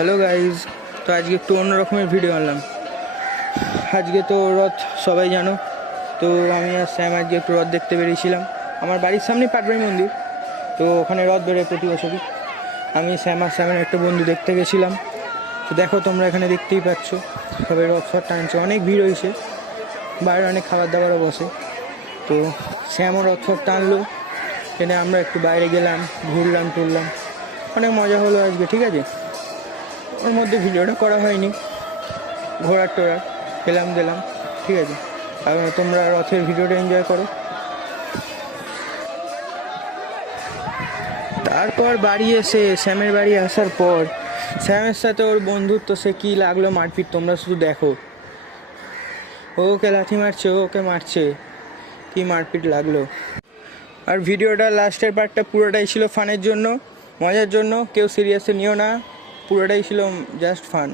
Hello guys, তো আজকে একটু অন্য রকমের ভিডিও আনলাম। আজকে তো রথ সবাই জানো, তো আমি আর স্যাম আজকে একটু রথ দেখতে বেরিয়েছিলাম। আমার বাড়ির সামনে পাটবাড়ি মন্দির, তো ওখানে রথ বেরোয় প্রতি বছরই। আমি স্যাম আর স্যামের একটা বন্ধু দেখতে গেছিলাম। তো দেখো তোমরা এখানে দেখতেই পাচ্ছ, সবাই রথ ফট টানছে, অনেক ভিড় হয়েছে, বাইরে অনেক খাবার দাবারও বসে। তো স্যামও রথ ফট টানলো, এনে আমরা একটু বাইরে গেলাম, ঘুরলাম টুরলাম, অনেক মজা হলো আজকে। ঠিক আছে, ওর মধ্যে ভিডিওটা করা হয়নি, ঘোরার টোরার খেলাম দিলাম। ঠিক আছে, আর তোমরা রথের ভিডিওটা এনজয় করো। তারপর বাড়ি এসে স্যামের বাড়ি আসার পর স্যামের সাথে ওর বন্ধুত্ব সে কী লাগলো মারপিট, তোমরা শুধু দেখো। ও ওকে লাথি মারছে, ও ওকে মারছে, কী মারপিট লাগলো। আর ভিডিওটা লাস্টের পার্টটা পুরোটাই ছিল ফানের জন্য, মজার জন্য, কেউ সিরিয়াসলি নিও না, পুরোটাই ছিল জাস্ট ফান।